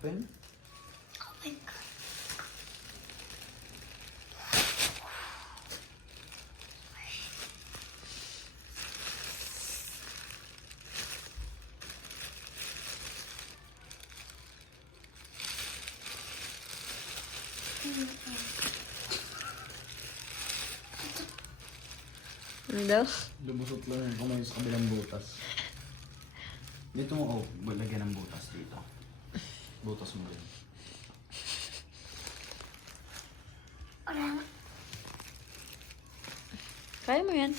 Open. Open ka. Ano daw? Lumusot lang yung kamay sa kabilang butas. Dito mo, lagyan ng butas dito. Butas mo din. Wala. Kaya mo yan.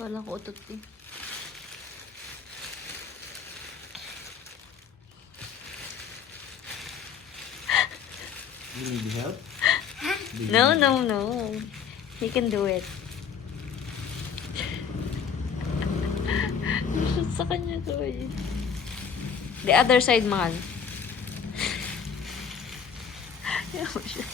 Kala ko utot eh. You need help? No, no, no. He can do it. Shoot sa kanya to eh. The other side, mahal. Yan mo siya.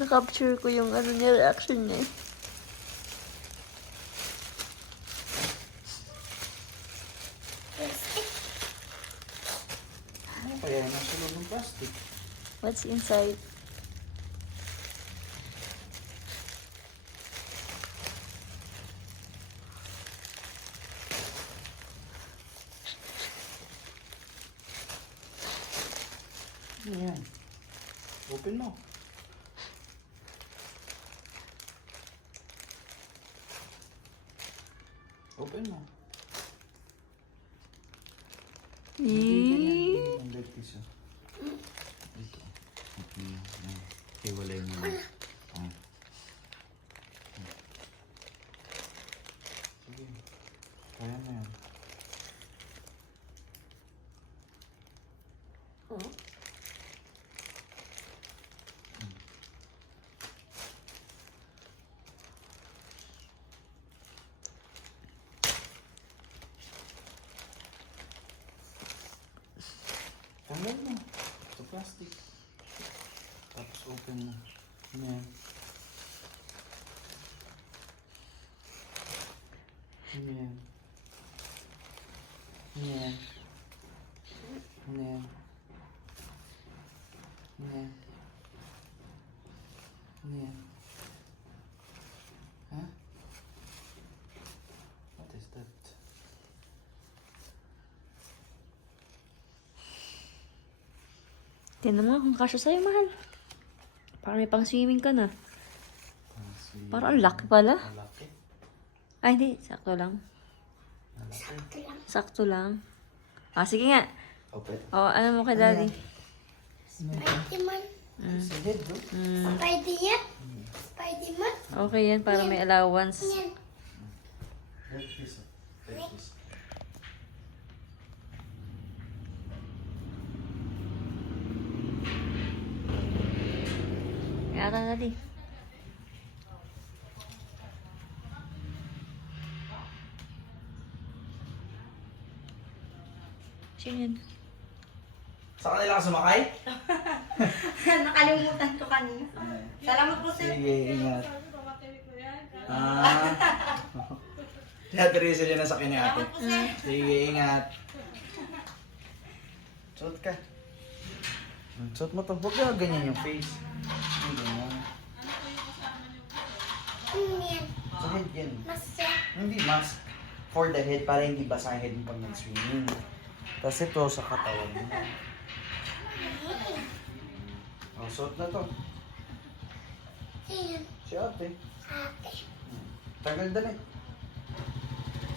Na-capture ko yung ano niya, reaction niya eh. Ano kaya nasa loob ng plastic? What's inside? Ano yan? Open mo. Open mo. Eee. Ang dead piece ah. Dito. Open mo. Ayan. Hiwalay mo na. Ayan. Sige. Kaya na yan. Tanggal mo. Ito plastic. Tapos open mo. Ano yan? Ano yan? Ano yan? Ano yan? Ano yan? Ano yan? Ha? What is that? Tignan mo kung kasya sa'yo, mahal. Parang may pang swimming ka na. Parang ang laki pala. Malaki. Ay, hindi. Sakto lang. Malaki. Sakto lang. Ah, sige nga. Open. O, ano mo kay daddy? Spiderman. Sa head, bro. Spider-Man. Spiderman. Okay yan, para may allowance. Yan. Dead piece. Dead piece. Kaya ka, daddy. Sino yun? Sa kanila ka sumakay? Nakalimutan ko kanina. Salamat po, sir. Sige, ingat. Ah. Teatrice yun na sa kanya ate. Sige, ingat. Suot ka. Suot mo to. Huwag ka ganyan yung face. Hindi ganyan. Yan. Sa head yan. Masya. Hindi mask. For the head, para hindi basa ang head mo pag nag-swimming. Tapos ito sa katawan mo. Oh, suot na to. Yan. Si ate. Ate. Tagal damit.